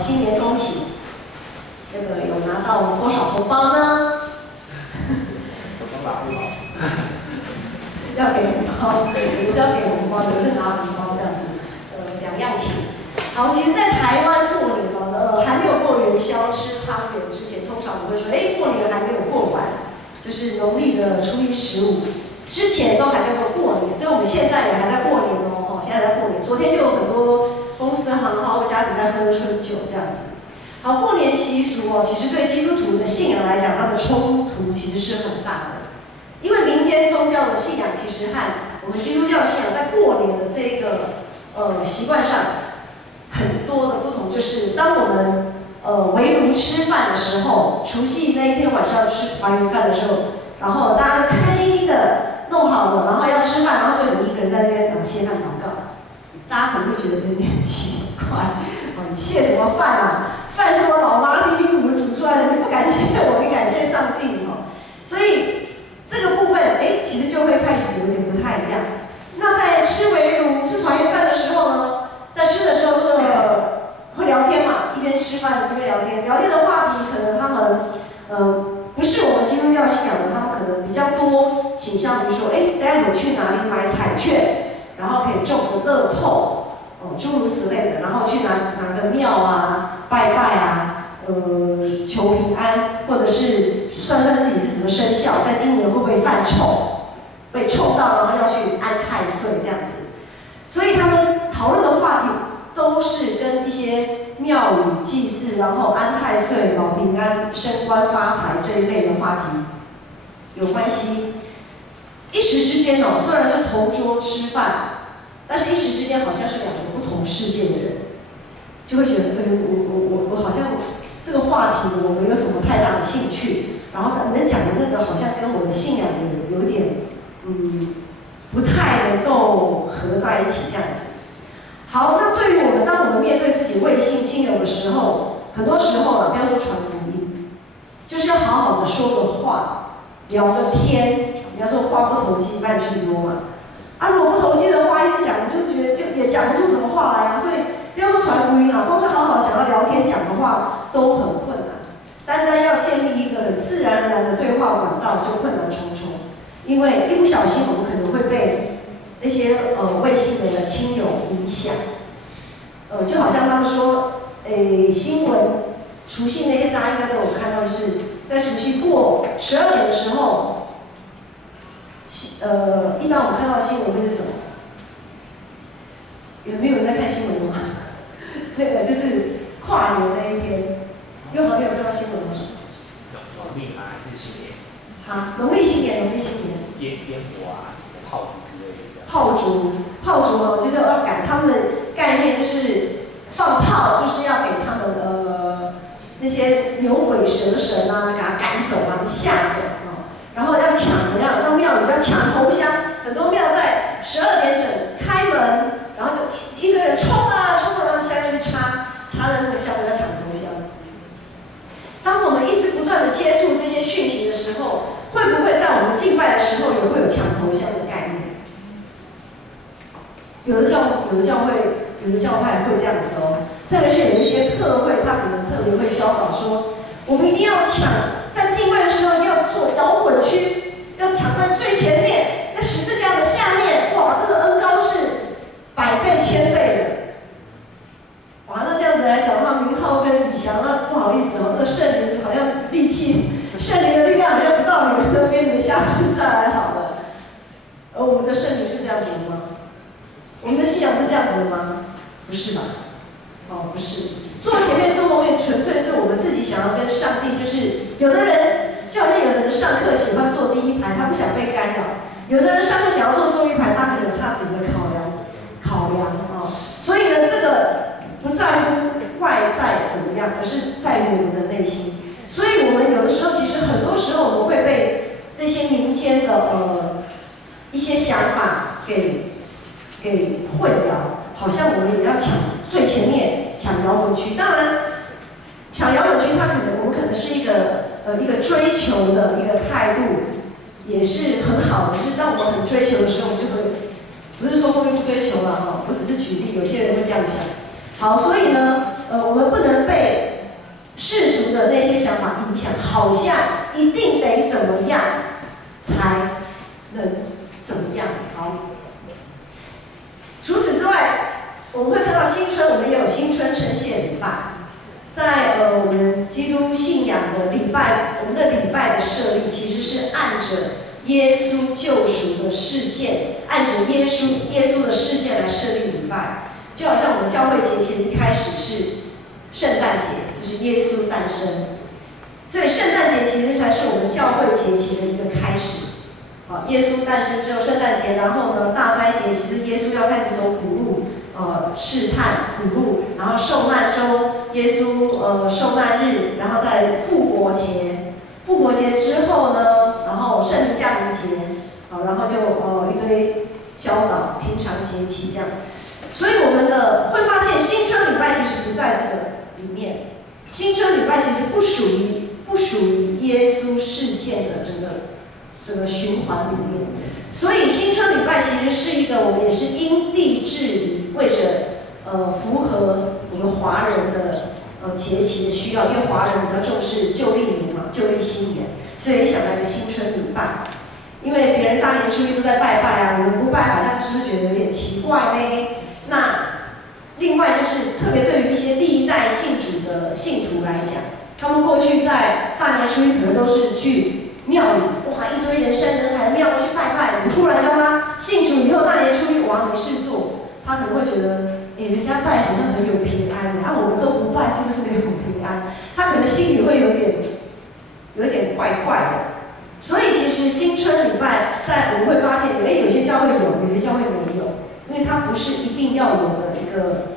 新年恭喜！那个有拿到多少红包呢？手中拿不好。要给红包，有的是要给红包，有的是拿红包这样子，两样情。好，其实，在台湾过年还没有过元宵吃汤圆之前，通常我们会说，过年还没有过完，就是农历的初一、15之前都还叫做过年，所以我们现在也还在过年哦，现在在过年。昨天就有很多公司行号或家庭在喝春酒这样子。好，过年习俗哦，其实对基督徒的信仰来讲，它的冲突其实是很大的。因为民间宗教的信仰其实和我们基督教信仰在过年的这个习惯上很多的不同，就是当我们围炉吃饭的时候，除夕那一天晚上吃团圆饭的时候，然后大家开开心心的弄好了，然后要吃饭，然后就你一个人在那边谢饭祷告，大家可能会觉得有点奇怪，你谢什么饭啊？饭是我老妈辛辛苦苦煮出来的，你不感谢我，你感谢上帝哦。所以这个部分，其实就会开始有点不太一样。那在吃围炉、吃团圆饭的时候呢，在吃的时候，会聊天嘛，一边吃饭一边聊天。聊天的话题可能他们，不是我们基督教信仰的，他们可能比较多倾向于说，等下我去哪里买彩券，然后可以中个乐透，诸如此类的，然后去哪个庙啊，拜拜啊。求平安，或者是算算自己是什么生肖，在今年会不会犯冲，被冲到，然后要去安太岁这样子。所以他们讨论的话题都是跟一些庙宇祭祀，然后安太岁、保平安、升官发财这一类的话题有关系。一时之间虽然是同桌吃饭，但是一时之间好像是两个不同世界的人，就会觉得，我好像。这个话题我没有什么太大的兴趣，然后能讲的那个好像跟我的信仰有点，不太能够合在一起这样子。好，那对于我们，当我们面对自己未信亲友的时候，很多时候不要说传福音，就是要好好的说个话，聊个天。人家说话不投机半句多嘛，如果不投机的话，一直讲，你就觉得就也讲不出什么话来啊，所以。不要说传福音光是好好想要聊天讲的话都很困难。单单要建立一个很自然而然的对话管道就困难重重，因为一不小心我们可能会被那些未信的亲友影响。就好像他们说，新闻除夕那天大家应该都有看到，就是在除夕过12点的时候，一般我们看到的新闻会是什么？有没有人在看新闻吗？那个就是跨年那一天，有好像有看到新闻吗？农历还是新年？农历新年，烟火啊，炮竹之类的。炮竹就是要赶他们的概念，就是放炮，就是要给他们那些牛鬼蛇神啊，给他赶走啊，吓走然后要抢怎么样？到庙里就要抢头香，很多庙在12点整开门，然后就一堆人冲啊，然后香就去插在那个香，要抢头香。当我们一直不断的接触这些讯息的时候，会不会在我们敬拜的时候也会有抢头香的概念？有的教派会这样子特别是有一些特会，他可能特别会教导说，我们一定要抢，在敬拜的时候一定要做摇滚区，要抢在最前面，在十字架的下面，哇，这个恩膏是100倍、1000倍的。哇，那这样子来讲的话，明浩跟宇翔，那不好意思这个圣灵好像圣灵的力量好像不到你们那边，你们下次再来好了。而我们的圣灵是这样子的吗？我们的信仰是这样子的吗？不是吧？不是。坐前面坐后面，纯粹是我们自己想要跟上帝，就是有的人就好像有的人上课喜欢坐第一排，他不想被干扰；有的人上课想要坐最后一排，他可能有他自己的考量所以呢，这个不在乎外在怎么样，而是在于我们的内心。所以我们有的时候，其实很多时候我们会被这些民间的一些想法给混淆，好像我们也要抢最前面，抢摇滚区。当然，抢摇滚区，我们可能是一个追求的一个态度，也是很好的。就是当我们很追求的时候，我们就会不是说后面不追求了我只是举例，有些人会这样想。好，所以呢，我们不能被世俗的那些想法影响，好像一定得怎么样才能怎么样。好，除此之外，我们会看到新春，我们也有新春称谢礼拜。在我们基督信仰的礼拜，我们的礼拜的设立其实是按着耶稣救赎的事件，按着耶稣的事件来设立礼拜。就好像我们教会节其实一开始是圣诞节，就是耶稣诞生，所以圣诞节其实才是我们教会节期的一个开始。好，耶稣诞生之后，圣诞节，然后呢，大灾节，其实耶稣要开始走苦路，试探苦路，然后受难周，耶稣受难日，然后再复活节，复活节之后呢，然后圣灵降临节，好，然后就一堆教导平常节期这样。所以我们会发现新春礼拜其实不在这个里面，新春礼拜其实不属于耶稣事件的整个循环里面。所以新春礼拜其实是一个我们也是因地制宜，为着符合我们华人的节期的需要，因为华人比较重视旧历年嘛，旧历新年，所以想来个新春礼拜。因为别人大年初一都在拜拜啊，我们不拜好像是不是觉得有点奇怪呢？那另外就是特别对于一些第一代信主的信徒来讲，他们过去在大年初一可能都是去庙里，哇，一堆人山人海，庙去拜拜。你突然叫他信主以后，大年初一哇没事做，他可能会觉得，人家拜好像很有平安，我们都不拜，是不是没有平安？他可能心里会有点怪怪的。所以其实新春礼拜，我们会发现，有些教会有，有些教会没有，因为它不是一定要有的一个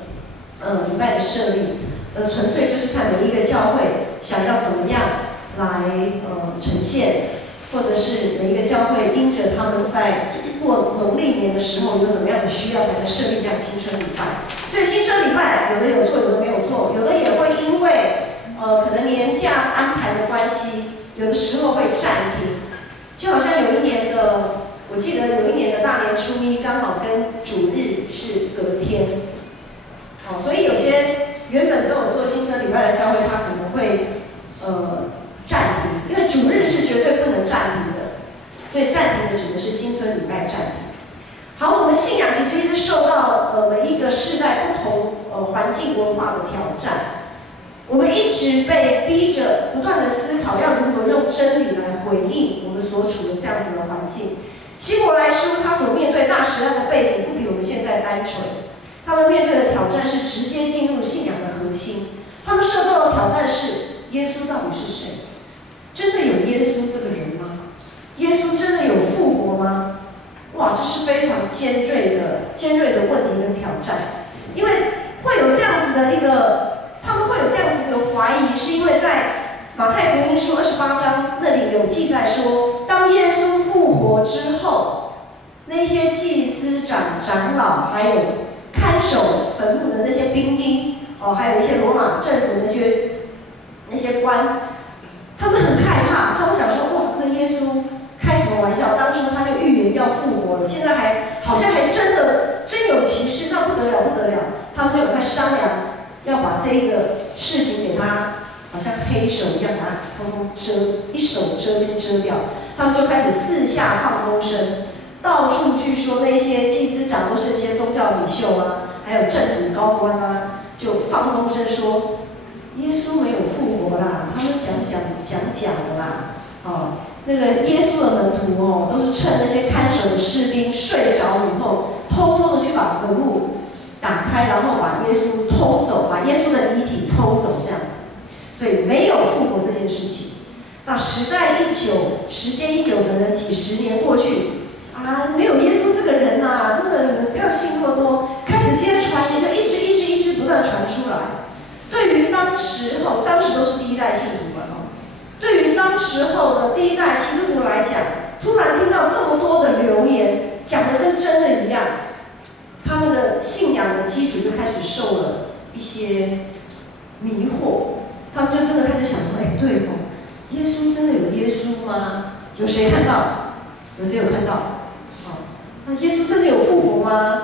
礼拜的设立，纯粹就是看每一个教会想要怎么样来呈现，或者是每一个教会因着他们在过农历年的时候有怎么样的需要，才能设立这样新春礼拜。所以新春礼拜有的有做，有的没有做，有的也会因为可能年假安排的关系，有的时候会暂停。就好像我记得有一年的大年初一刚好跟主日是隔天，所以有些原本都有做新春礼拜的教会，他可能会暂停，因为主日是绝对不能暂停的，所以暂停的指的是新春礼拜暂停。好，我们信仰其实一直受到每一个世代不同环境文化的挑战。我们一直被逼着不断的思考，要如何用真理来回应我们所处的这样子的环境。希伯来书他所面对大时代的背景不比我们现在单纯，他们面对的挑战是直接进入信仰的核心。他们受到的挑战是：耶稣到底是谁？真的有耶稣这个人吗？耶稣真的有复活吗？哇，这是非常尖锐的问题跟挑战，因为会有这样子的他们会有这样子的怀疑，是因为在马太福音书28章那里有记载说，当耶稣复活之后，那些祭司长老，还有看守坟墓的那些兵丁，还有一些罗马政府那些官，他们很害怕，他们想说，哇，这个耶稣开什么玩笑？当初他就预言要复活了，现在好像还真有其事，那不得了。他们就赶快商量，要把这个事情给他好像黑手一样，把它通通一手遮掉。他们就开始四下放风声，到处去说那些祭司长都是那些宗教领袖啊，还有政府高官啊，就放风声说耶稣没有复活啦，他们讲假的啦。那个耶稣的门徒都是趁那些看守的士兵睡着以后，偷偷的去把坟墓打开，然后把耶稣偷走，把耶稣的遗体偷走这样子。所以没有复活这件事情。那时间一久，可能几十年过去啊，没有耶稣这个人呐，那个你们不要信那么多。开始这些传言就一直不断传出来。对于当时都是第一代信徒们对于当时候的第一代基督徒来讲，突然听到这么多的流言，讲的跟真的一样，他们的信仰的基础就开始受了一些迷惑。他们就真的开始想说，对耶稣真的有耶稣吗？有谁看到？有谁有看到？那耶稣真的有复活吗？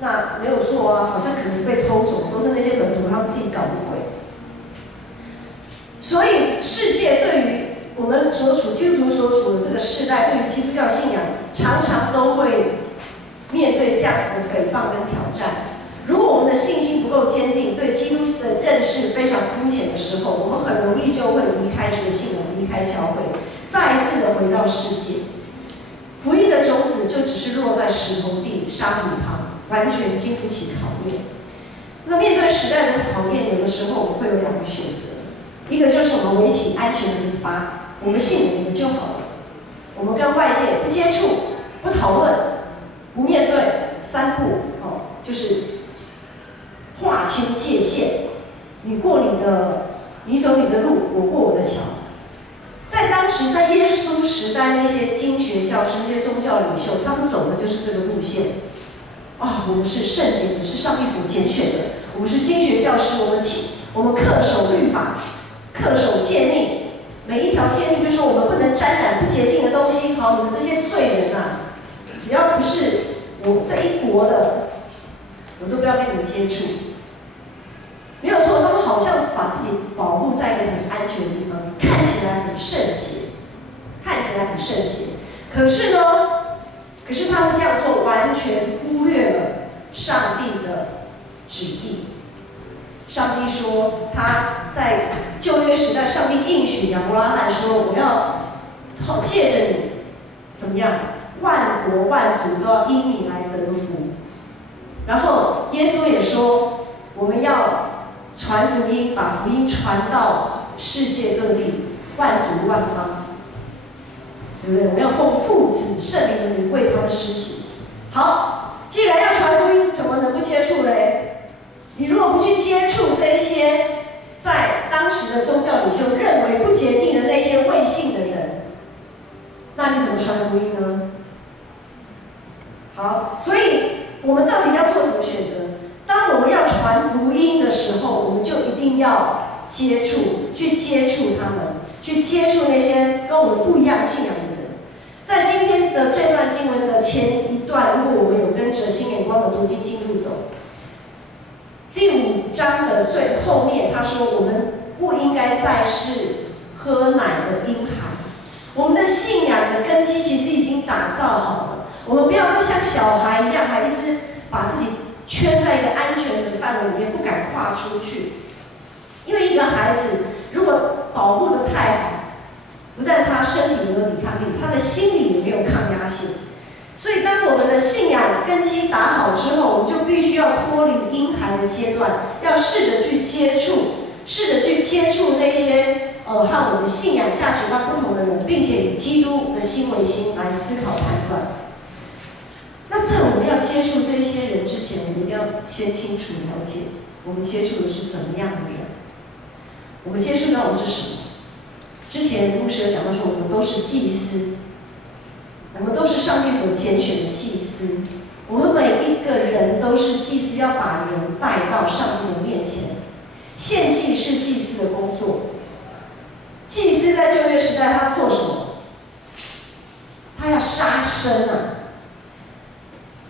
那没有错啊，好像可能被偷走，都是那些门徒自己搞不会。所以世界对于我们基督徒所处的这个世代，对于基督教信仰，常常都会面对这样子的诽谤跟挑战。如果我们的信心不够坚定，对基督的认识非常肤浅的时候，我们很容易就会离开这个信仰，离开教会，再一次的回到世界。福音的种子就只是落在石头地、沙土旁，完全经不起考验。那面对时代的考验，有的时候我们会有两个选择，一个就是我们围起安全的篱笆，我们信我们就好了，我们跟外界不接触、不讨论、不面对，三不就是划清界限，你走你的路，我过我的桥。在当时，在耶稣时代，那些经学教师、那些宗教领袖，他们走的就是这个路线。我们是圣洁的，是上帝所拣选的。我们是经学教师，我们恪守律法，恪守诫命。每一条诫命就说我们不能沾染不洁净的东西。好，你们这些罪人啊，只要不是我这一国的，我都不要跟你们接触。没有错，他们好像把自己保护在一个很安全的地方，看起来很圣洁，可是他们这样做完全忽略了上帝的旨意。上帝说他在旧约时代，上帝应许亚伯拉罕说：“我要借着你怎么样，万国万族都要因你来得福。”然后耶稣也说，我们要传福音，把福音传到世界各地，万族万方，对不对？我们要奉父子圣灵的名为他们施洗。好，既然要传福音，怎么能不接触嘞？你如果不去接触这一些在当时的宗教领袖认为不洁净的那些未信的人，那你怎么传福音呢？好，所以我们到底要做什么选择？当我们要传福音的时候，我们就一定要去接触他们，去接触那些跟我们不一样信仰的人。在今天的这段经文的前一段，如果我们有跟着新眼光的读经进度走，第5章的最后面，他说我们不应该再是喝奶的婴孩。我们的信仰的根基其实已经打造好了，我们不要再像小孩一样，还一直把自己圈在一个安全的范围里面，不敢跨出去。因为一个孩子如果保护得太好，不但他身体没有抵抗力，他的心理也没有抗压性。所以当我们的信仰根基打好之后，我们就必须要脱离婴孩的阶段，要试着去接触那些和我们信仰价值观不同的人，并且以基督的心为心来思考判断。那在我们要接触这些人之前，我们一定要先清楚了解我们接触的是怎么样的人，我们接触到的是什么。之前牧师有讲到说，我们都是祭司，我们都是上帝所拣选的祭司，我们每一个人都是祭司，要把人带到上帝的面前。献祭是祭司的工作。祭司在旧约时代他做什么？他要杀生啊！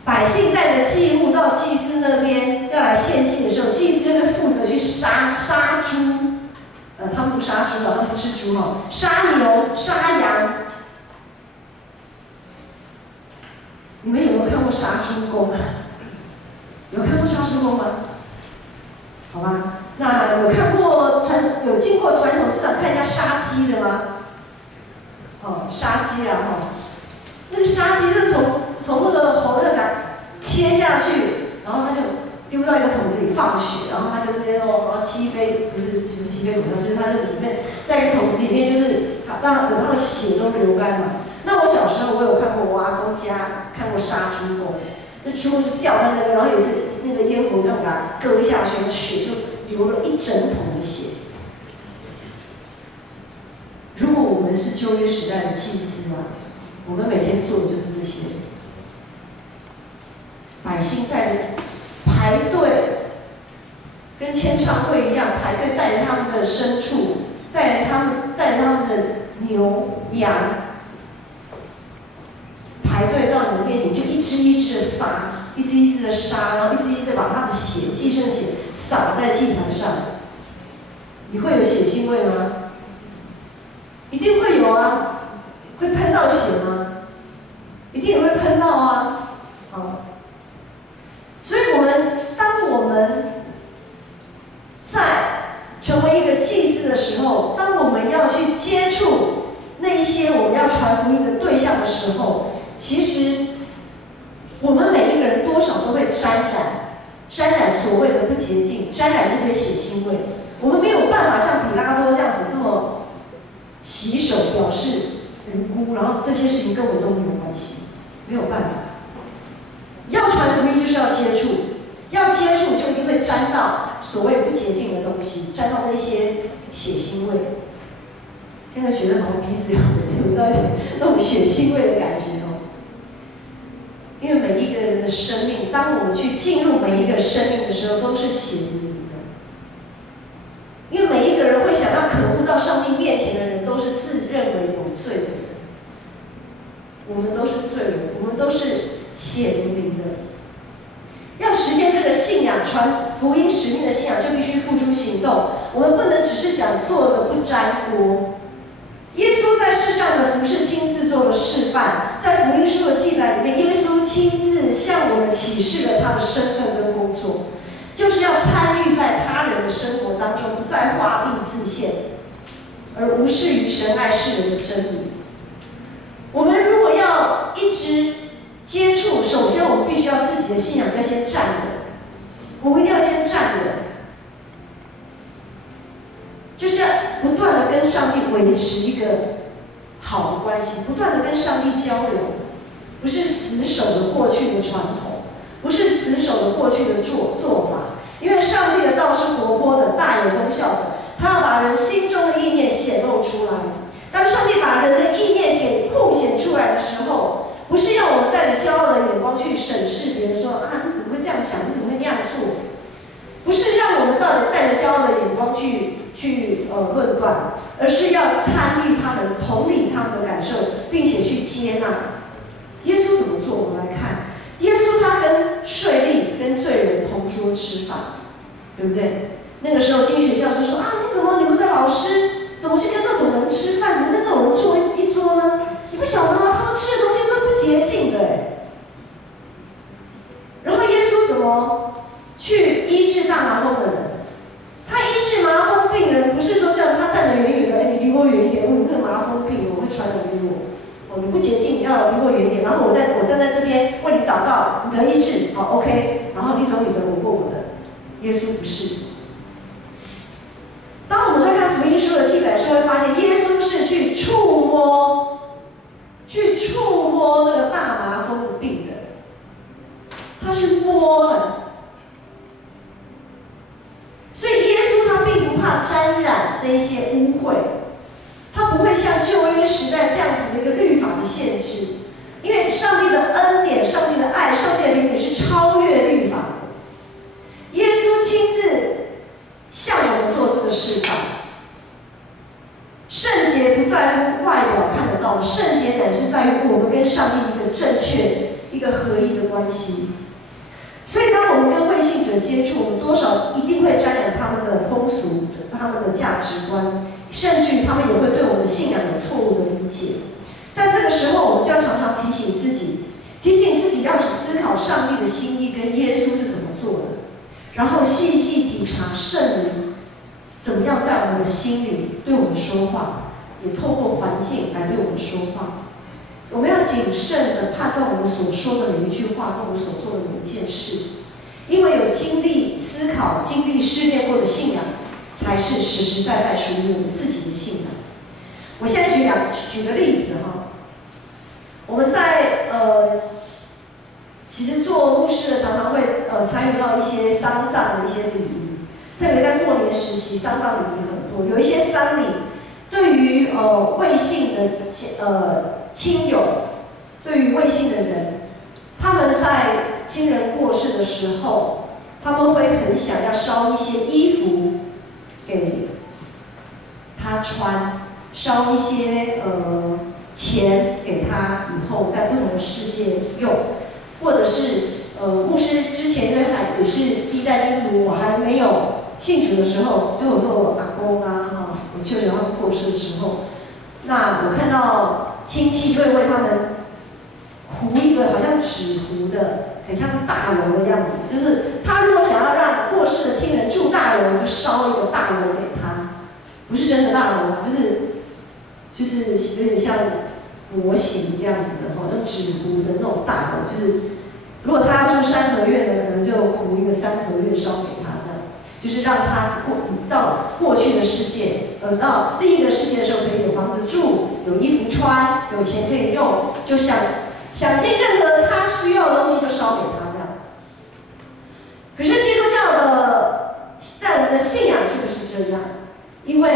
百姓带着祭物到祭司那边要来献祭的时候，祭司就是负责去杀猪。他们不杀猪啊，他们不吃猪哈，杀牛、杀羊。你们有没有看过杀猪工啊？有看过杀猪工吗？好吧，那有经过传统市场看人家杀鸡的吗？杀鸡啊那个杀鸡是从那个喉咙切下去，然后他就丢到一个桶子里放血，然后他就那边鸡飞，不是鸡飞狗跳，就是他就里面在一个桶子里面，就是让等他的血都流干嘛。那我小时候我有看过我阿公家看过杀猪工，那猪就掉在那边，然后也是那个咽喉这样给它割下去，血就流了一整桶的血。如果我们是旧约时代的祭司啊，我们每天做的就是这些。百姓带着排队，跟签唱会一样排队，带着他们的牲畜，带着他们的牛羊，排队到你的面前，就一只一只的杀，一支一支的杀，然后一支一支的把他的血、祭牲的血洒在祭坛上，你会有血腥味吗？一定会有啊，会喷到血吗？一定也会喷到啊，所以当我们在成为一个祭司的时候，当我们要去接触那一些我们要传福音的对象的时候，其实我们每一个人多少都会沾染所谓的不洁净，沾染那些血腥味。我们没有办法像比拉多这样子这么洗手表示无辜，然后这些事情跟我都没有关系，没有办法。要传福音就是要接触，要接触就一定会沾到所谓不洁净的东西，沾到那些血腥味。现在觉得好像鼻子有到一点那种血腥味的感觉哦。因为每一个人的生命，当我们去进入每一个生命的时候，都是血淋淋的。因为每一个人会想要渴慕到上帝面前的人，都是自认为有罪的人。我们都是罪人，我们都是血淋淋的。要实现这个信仰、传福音使命的信仰，就必须付出行动。我们不能只是想做个不沾锅。耶稣在世上的服事亲自做了示范，在福音书的记载里面，耶稣亲自向我们启示了他的身份跟工作，就是要参与在他人的生活当中，不再画地自限，而无视于神爱世人的真理。我们如果要一直接触，首先我们必须要自己的信仰要先站稳，我们一定要先站稳，就是要不断的跟上帝维持一个好的关系，不断的跟上帝交流，不是死守着过去的传统，不是死守着过去的做法，因为上帝的道是活泼的，大有功效的，他要把人心中的意念显露出来。当上帝把人的意念凸显出来的时候，不是要我们带着骄傲的眼光去审视别人说啊，你怎么会这样想，你怎么会那样做？不是让我们带着骄傲的眼光去论断，而是要参与他们，同理他们的感受，并且去接纳。耶稣怎么做？我们来看，耶稣他跟税吏、跟罪人同桌吃饭，对不对？那个时候经学教师说啊，你们的老师怎么去跟那种人吃饭？怎么跟那种人坐一桌呢？你不晓得吗？他们吃的东西都是不洁净的哎。然后耶稣怎么去医治大麻风的人？他医治麻风病人，不是说叫他站得远远的，你离我远一点，我有那个麻风病，我会传染给我。你不洁净，你要离我远一点。然后我站在这边为你祷告，你得医治，好 OK。然后你走你的，我过我的。耶稣不是。当我们在看福音书的记载时，会发现耶稣是去触摸那个大麻风的病人，他去摸了。所以耶稣他并不怕沾染那些污秽，他不会像旧约时代这样子的一个律法的限制，因为上帝的恩典、上帝的爱、上帝的怜悯是超越律法的。耶稣亲自向我们做这个示范。圣洁不在乎外表看得到的，圣洁感是在于我们跟上帝一个正确、一个合一的关系。所以，当我们跟未信者接触，我们多少一定会沾染他们的风俗、他们的价值观，甚至于他们也会对我们的信仰有错误的理解。在这个时候，我们就要常常提醒自己要思考上帝的心意跟耶稣是怎么做的，然后细细体察圣灵怎么样在我们的心里对我们说话，也透过环境来对我们说话。我们要谨慎地判断我们所说的每一句话，跟我们所做的每一件事，因为有经历思考、经历试炼过的信仰，才是实实在在属于我们自己的信仰。我现在举个例子哈，我们在其实做牧师的常常会参与到一些丧葬的一些礼仪，特别在过年时期，丧葬礼仪很多，有一些丧礼对于未信的亲友，对于未信的人，他们在亲人过世的时候，他们会很想要烧一些衣服给他穿，烧一些钱给他以后在不同的世界用，或者是牧师之前因为也是第一代基督徒，我还没有信主的时候，就我说我阿公啊，我舅舅他们过世的时候，那我看到亲戚就会为他们糊一个好像纸糊的，很像是大楼的样子，就是他如果想要让过世的亲人住大楼，就烧一个大楼给他，不是真的大楼，就是有点像模型这样子的哈，用纸糊的那种大楼，就是如果他要住三合院呢，可能就糊一个三合院烧给他，这样就是让他到过去的世界，到另一个世界的时候可以有房子住，有衣服穿，有钱可以用，就想尽任何他需要的东西就烧给他这样。可是基督教的在我们的信仰就不是这样，因为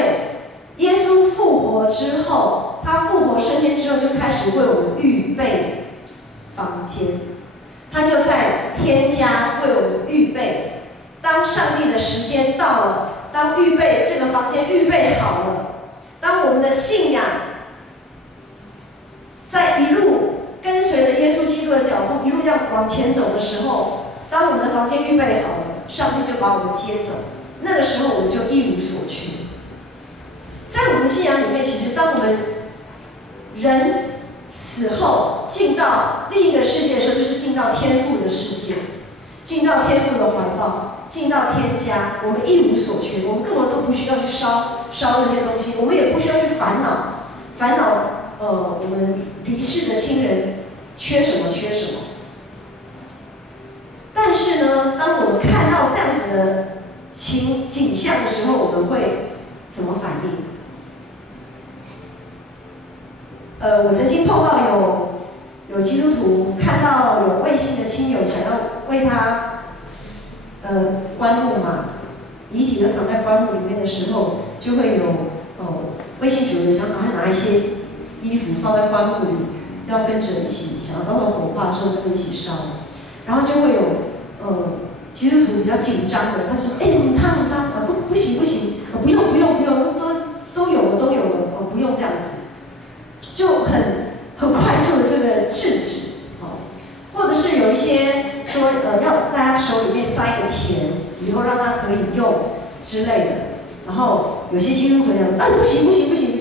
耶稣复活之后，他复活升天之后，就开始为我们预备房间。他就在天家为我们预备。当上帝的时间到了，当预备这个房间预备好了，当我们的信仰在一路跟随着耶稣基督的脚步，一路这样往前走的时候，当我们的房间预备好了，上帝就把我们接走。那个时候我们就一无所缺。在我们的信仰里面，其实当我们人死后进到另一个世界的时候，就是进到天父的世界，进到天父的怀抱，进到天家，我们一无所缺，我们根本都不需要去烧这些东西，我们也不需要去烦恼我们离世的亲人缺什么。但是呢，当我们看到这样子的景象的时候，我们会怎么反应？我曾经碰到有基督徒看到有未信的亲友想要为他棺木嘛，遗体都躺在棺木里面的时候，就会有未信主人想赶快拿一些衣服放在棺木里，要跟着一起想要到时候火化的时候跟着一起烧，然后就会有基督徒比较紧张的，他说：“他不行，不用，都有了，不用这样子。”就很快速的这个制止，或者是有一些说要大家手里面塞个钱，以后让他可以用之类的，然后有些基督徒讲，不行，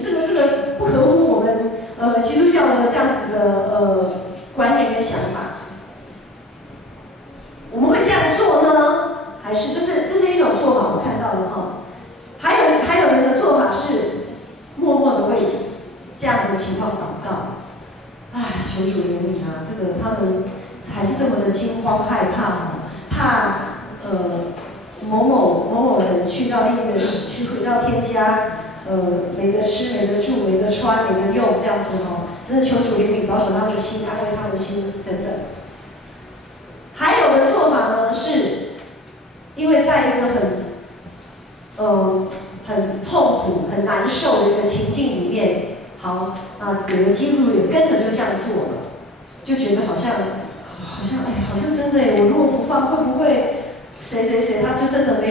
这个不合乎我们基督教的这样子的观念跟想法。我们会这样做呢，还是这是一种做法，我看到了哈。还有人的做法是默默的为这样的情况祷告，求主怜悯啊！这个他们还是这么的惊慌害怕，怕某某人去到另一个去回到天家，没得吃，没得住，没得穿，没得用，这样子真的求主怜悯，保守他们的心，安慰他们的心等等。还有的做法呢，是因为在一个很痛苦、很难受的一个情境里面。好有的基督徒也跟着就这样做了，就觉得好像真的我如果不放，会不会谁他就真的没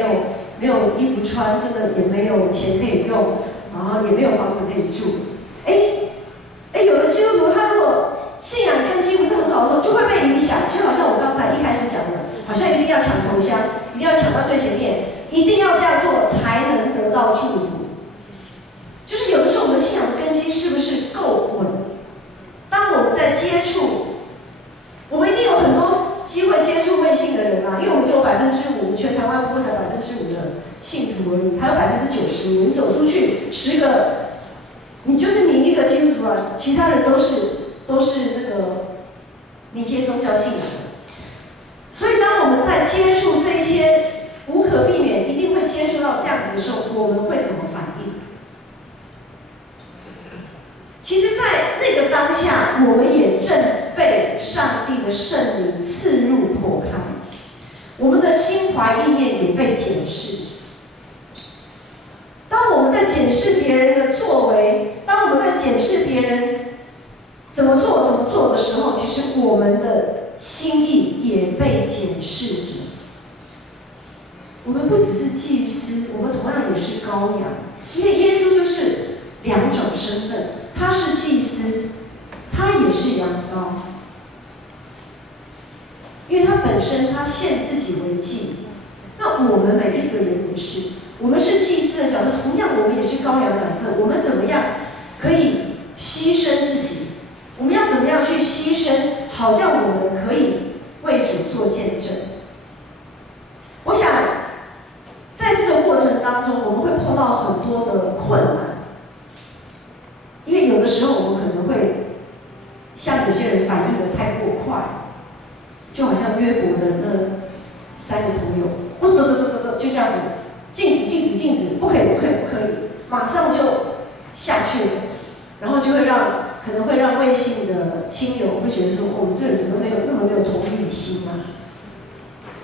有衣服穿，真的也没有钱可以用，然后也没有房子可以住。有的基督徒他如果信仰根基不是很好的时候，就会被影响，就好像我刚才一开始讲的，好像一定要抢头香，一定要抢到最前面，一定要这样做才能得到祝福。就是有的时候我们信仰的根基是不是够稳？当我们在接触，我们一定有很多机会接触未信的人因为我们只有5%，全台湾不过才5%的信徒而已，还有95%，你走出去10个，你一个基督徒其他人都是那个民间宗教信仰的。所以当我们在接触这一些无可避免一定会接触到这样子的时候，我们会怎么反应？其实，在那个当下，我们也正被上帝的圣灵刺入破开，我们的心怀意念也被检视。当我们在检视别人的作为，当我们在检视别人怎么做的时候，其实我们的心意也被检视着。我们不只是祭司，我们同样也是羔羊，因为耶稣就是2种身份。他是祭司，他也是羊羔，因为他本本身他献自己为祭，那我们每一个人也是，我们是祭司的角色，同样我们也是羔羊角色。我们怎么样可以牺牲自己？我们要怎么样去牺牲，好像我们可以为主做见证？我想，在这个过程当中，我们会碰到很多的困难，因为有的时候我们可能会像有些人反应的太过快，就好像约伯的那3个朋友，就这样子，禁止，不可以，马上就下去了，然后就会可能会让魏姓的亲友会觉得说，我们这人怎么那么没有同理心啊？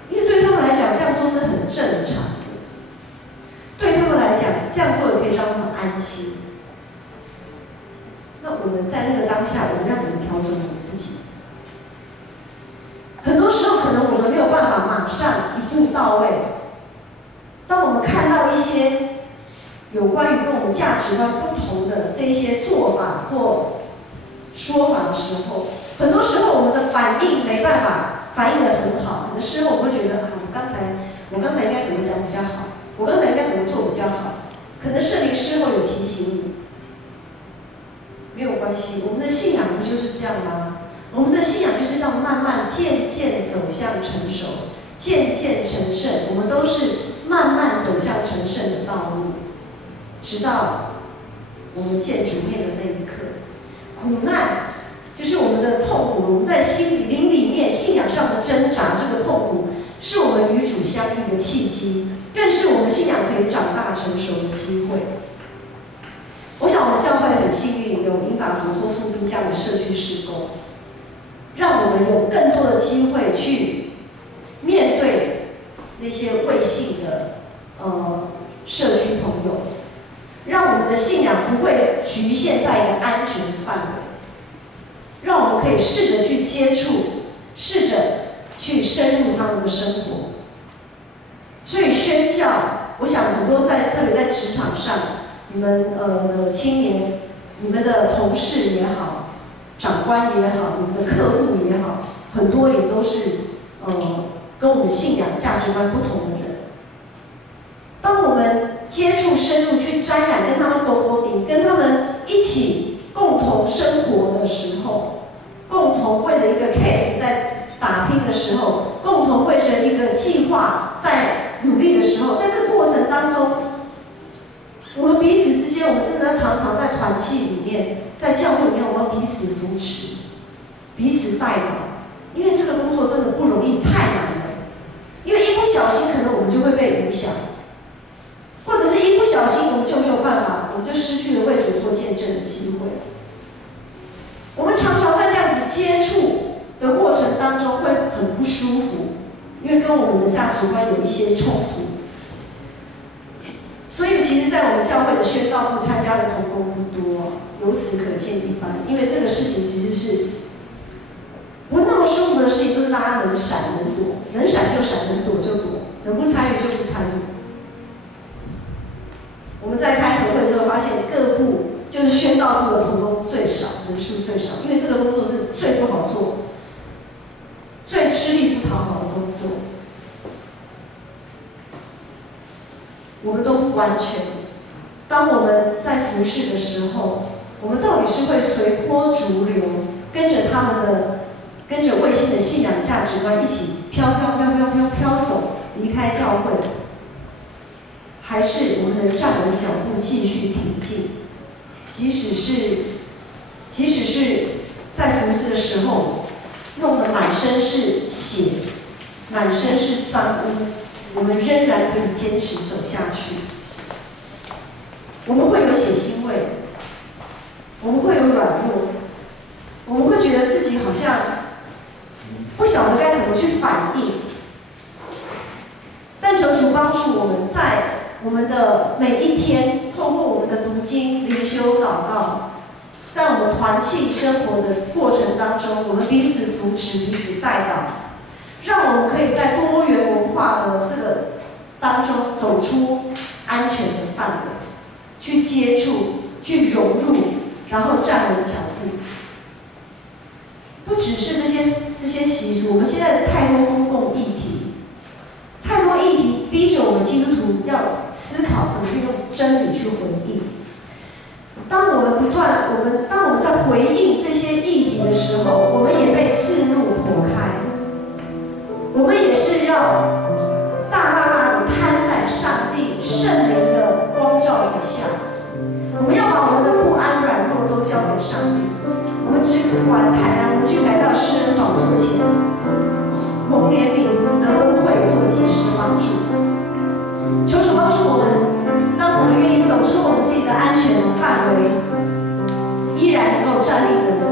因为对他们来讲，这样做是很正常的。对他们来讲，这样做也可以让他们安心。那我们在那个当下，我们要怎么调整我们自己？很多时候，可能我们没有办法马上一步到位。当我们看到一些有关于跟我们价值观不同的这一些做法或说法的时候，很多时候我们的反应没办法反应得很好。可能事后我会觉得啊，我刚才应该怎么讲比较好？我刚才应该怎么做比较好？可能圣灵事后有提醒你，没有关系。我们的信仰不就是这样吗？我们的信仰就是这样慢慢渐渐走向成熟，渐渐成圣。我们都是慢慢走向成圣的道路，直到我们见主面的那一刻。苦难就是我们的痛苦，我们在灵里面信仰上的挣扎，这个痛苦是我们与主相遇的契机，更是我们信仰可以长大成熟的机会。我想我们教会很幸运，有英法族或出兵这样的社区事工，让我们有更多的机会去面对那些未信的社区朋友，让我们的信仰不会局限在一个安全范围，让我们可以试着去接触，试着去深入他们的生活。所以宣教，我想很多特别在职场上，你们的青年，你们的同事也好，长官也好，你们的客户也好，很多也都是跟我们信仰价值观不同的人。当我们接触深入去沾染，跟他们勾顶，跟他们一起共同生活的时候，共同为了一个 case 在打拼的时候，共同为着一个计划在努力的时候，在这个过程当中，我们彼此之间，我们真的常常在团契里面，在教会里面，我们彼此扶持，彼此带导，因为这个工作真的不容易，太难了。因为一不小心，可能我们就会被影响，或者是一不小心，我们就没有办法，我们就失去了为主做见证的机会。我们常常在这样子接触的过程当中会很不舒服，因为跟我们的价值观有一些冲突。所以，其实，在我们教会的宣道部参加的同工不多，由此可见一斑。因为这个事情其实是不那么舒服的事情，都是大家能闪能躲，能闪就闪，能躲就躲，能不参与就不参与。我们在开合会之后发现，各部就是宣道部的同工最少，人数最少，因为这个工作是最不好做、最吃力不讨好的工作。我们都不完全。当我们在服事的时候，我们到底是会随波逐流，跟着卫星的信仰价值观一起飘走，离开教会，还是我们能站稳脚步继续挺进？即使是在服事的时候，弄得满身是血，满身是脏污，我们仍然可以坚持走下去。我们会有血腥味，我们会有软弱，我们会觉得自己好像不晓得该怎么去反应。但求主帮助我们，在我们的每一天，透过我们的读经、灵修、祷告，在我们团契生活的过程当中，我们彼此扶持、彼此带导，让我们可以在多元文化的这个当中走出安全的范围，去接触、去融入，然后站稳脚步。不只是这些习习俗，我们现在的太多公共议题，太多议题逼着我们基督徒要思考怎么用真理去回应。当我们在回应这些议题的时候，我们也被刺入火海，我们也是要大地摊在上帝圣灵的光照以下，我们要把我们的不安软弱都交给上帝，我们只管坦然无惧来到施恩宝座前，蒙怜悯得恩惠，做及时的帮助。求主帮助我们，当我们愿意走出我们自己的安全范围，依然能够站立得稳。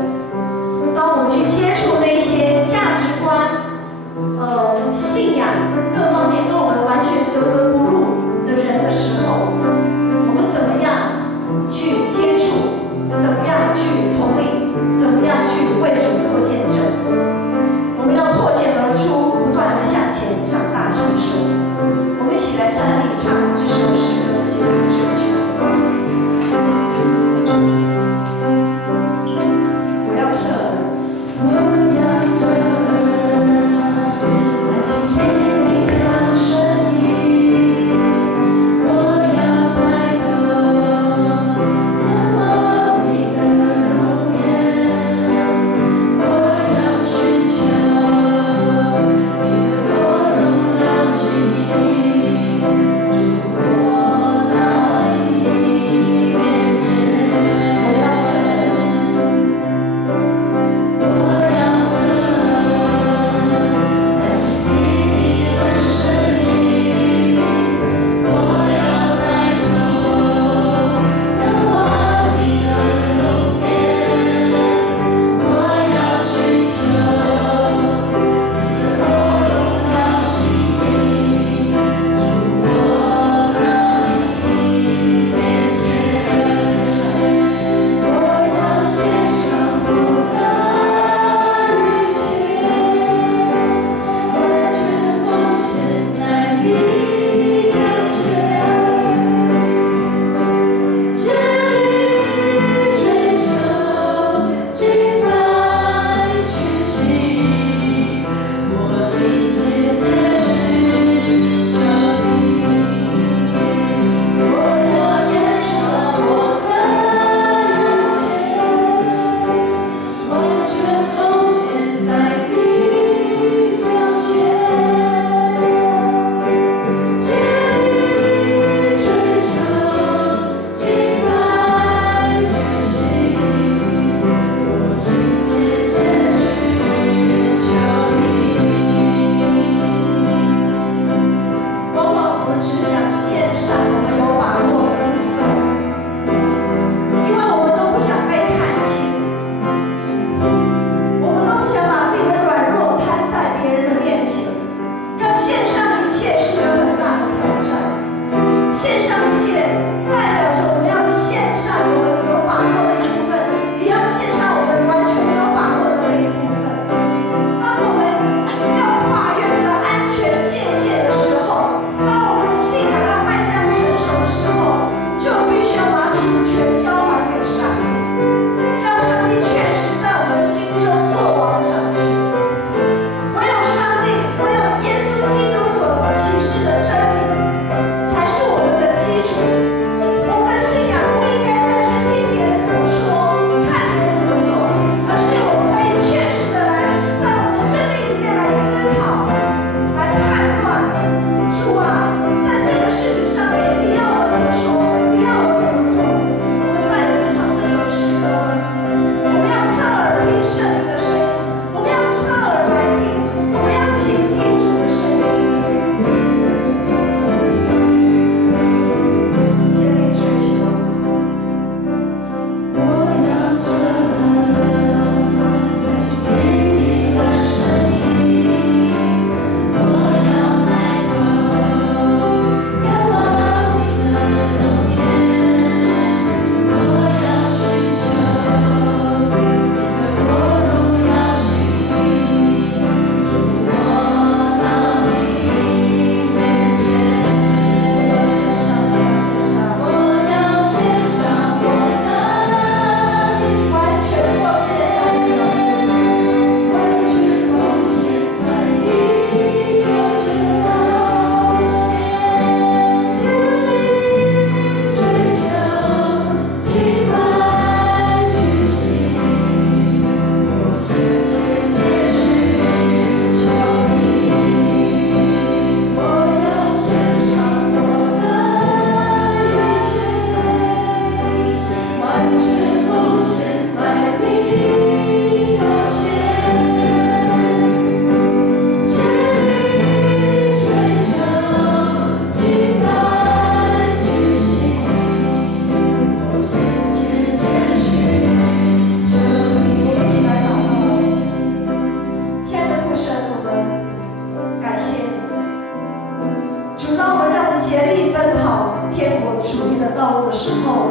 当我们去接触那些价值观、信仰各方面跟我们完全格格不入的人的时候，我们怎么样去接触？怎么样去同理？怎么样去为主做见证？我们要破茧而出，不断的向前长大成熟。我们一起来站立，唱这首诗歌的结束之曲。我要侧耳，我要侧耳，来倾听你的声音。我要抬头，仰望你的容颜。我要寻求你对我荣耀心意，主我到你面前。我要侧耳，来倾听你的声音。我要抬头，仰望你的容颜。我要寻求你对我荣耀心意，主我到你面前。我要献上我的一切，完全奉献在你脚前，竭力追求，敬拜去行，我心切切寻求你。我要献上我的一切，完全奉献在你脚前，竭力追求，敬拜去行，我心切切寻求你。往往我们只想献上我们有把握的部分，因为我们都不想被看清，我们都不想把自己的软弱摊在别人的面前。要献上一切是个很大的挑战，献上一切代表着我们要献上我们有把握的一部分，也要献上我们完全没有把握的那一部分。当我们要跨越那个安全界限的时候，当我们的信仰要迈向成熟候。